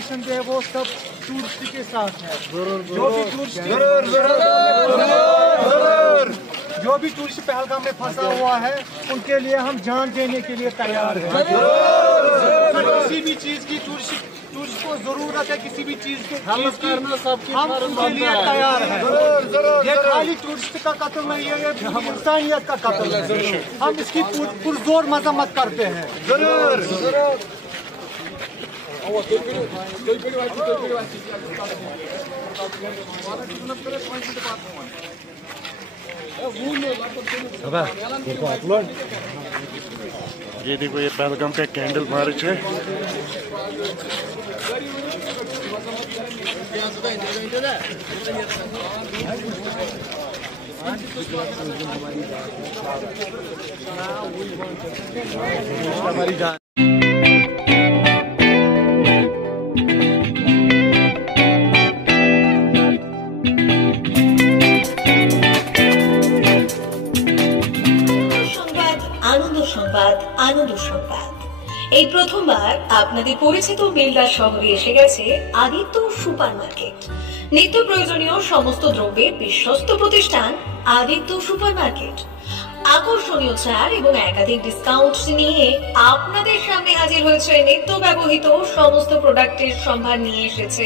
Ration जो है वो सब टूरिस्ट के साथ है। जो भी टूरिस्ट पहलगाम में फंसा हुआ है उनके लिए हम जान देने के लिए तैयार हैं। किसी भी चीज की टूरिस्ट को जरूरत है, किसी भी चीज की हम उनके लिए तैयार हैं। ये खाली टूरिस्ट का कत्ल नहीं है, ये इंसानियत का कत्ल है। हम इसकी पुरजोर मजम्मत करते हैं। जरूर ये देखो, ये पहलगाम का कैंडल मार्च है। हमारी जान আনন্দ সংবাদ। এই প্রথমবার আপনাদের পরিচিত বেলদা শহরে এসে গেছে আদিত্য সুপার মার্কেট। নিত্য প্রয়োজনীয় সমস্ত দ্রব্যের বিশ্বস্ত প্রতিষ্ঠান আদিত্য সুপার মার্কেট। আকর্ষণীয় ছাড় এবং একাধিক ডিসকাউন্ট নিয়ে আপনাদের সামনে হাজির হয়েছে। নিত্য ব্যবহৃত সমস্ত প্রোডাক্টের সম্ভার নিয়ে এসেছে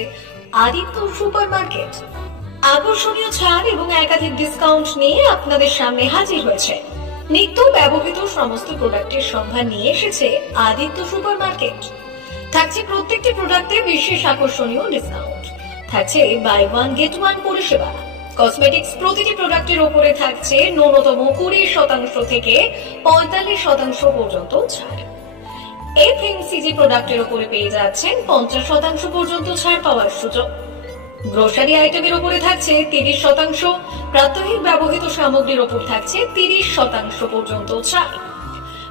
আদিত্য সুপার মার্কেট। আকর্ষণীয় ছাড় এবং একাধিক ডিসকাউন্ট নিয়ে আপনাদের সামনে হাজির হয়েছে। নিত্য ব্যবহৃত সমস্ত প্রোডাক্টের সম্ভার নিয়ে এসেছে আদিত্য সুপার মার্কেট। থাকছে প্রত্যেকটি প্রোডাক্টে বিশেষ আকর্ষণীয় ডিসকাউন্ট, থাকছে বাই ওয়ান গেট ওয়ান পরিষেবা। কসমেটিক্স প্রতিটি প্রোডাক্টের উপরে থাকছে ন্যূনতম 20% থেকে 45% পর্যন্ত ছাড়। এফএমসিজি প্রোডাক্টের উপরে পেয়ে যাচ্ছেন 50% পর্যন্ত ছাড় পাওয়ার সুযোগ। গ্রোসারি আইটেমের উপরে থাকছে 30%, প্রাত্যহিক ব্যবহৃত সামগ্রীর উপর থাকছে 30% পর্যন্ত ছাড়।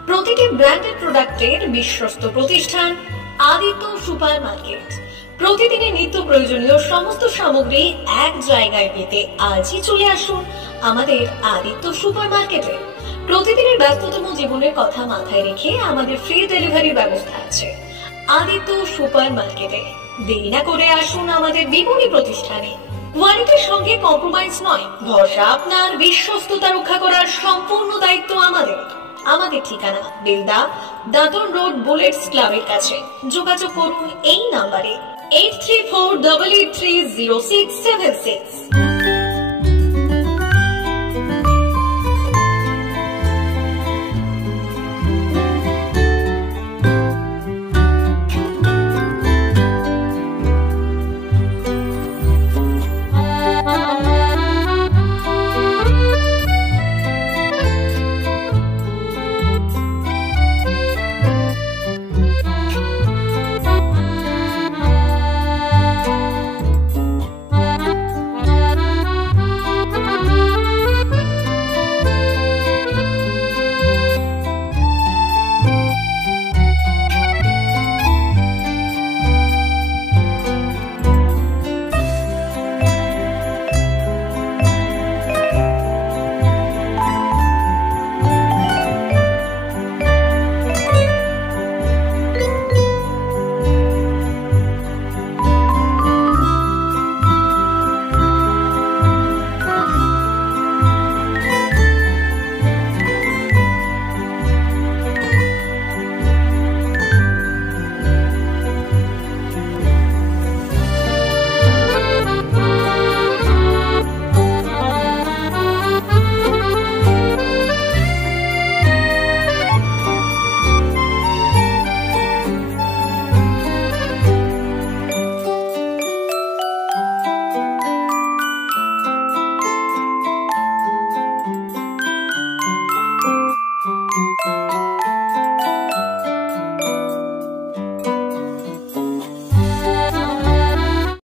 প্রতিটি ব্র্যান্ডেড প্রোডাক্টের বিশ্বস্ত প্রতিষ্ঠান আদিত্য সুপার মার্কেট। প্রতিদিনের নিত্য প্রয়োজনীয় সমস্ত সামগ্রী এক জায়গায় পেতে আজই চলে আসুন আমাদের আদিত্য সুপার মার্কেটে। প্রতিদিনের ব্যস্ততম জীবনের কথা মাথায় রেখে আমাদের ফ্রি ডেলিভারির ব্যবস্থা আছে আদিত্য সুপার মার্কেটে। দেরি না করে আসুন আমাদের বিপণী প্রতিষ্ঠানে। কোয়ালিটির সঙ্গে কম্প্রোমাইজ নয়, ভরসা আপনার, বিশ্বস্ততা রক্ষা করার সম্পূর্ণ দায়িত্ব আমাদের। আমাদের ঠিকানা বেলদা, দাদন রোড, বুলেটস ক্লাবের কাছে। যোগাযোগ করুন এই নাম্বারে 8348830676।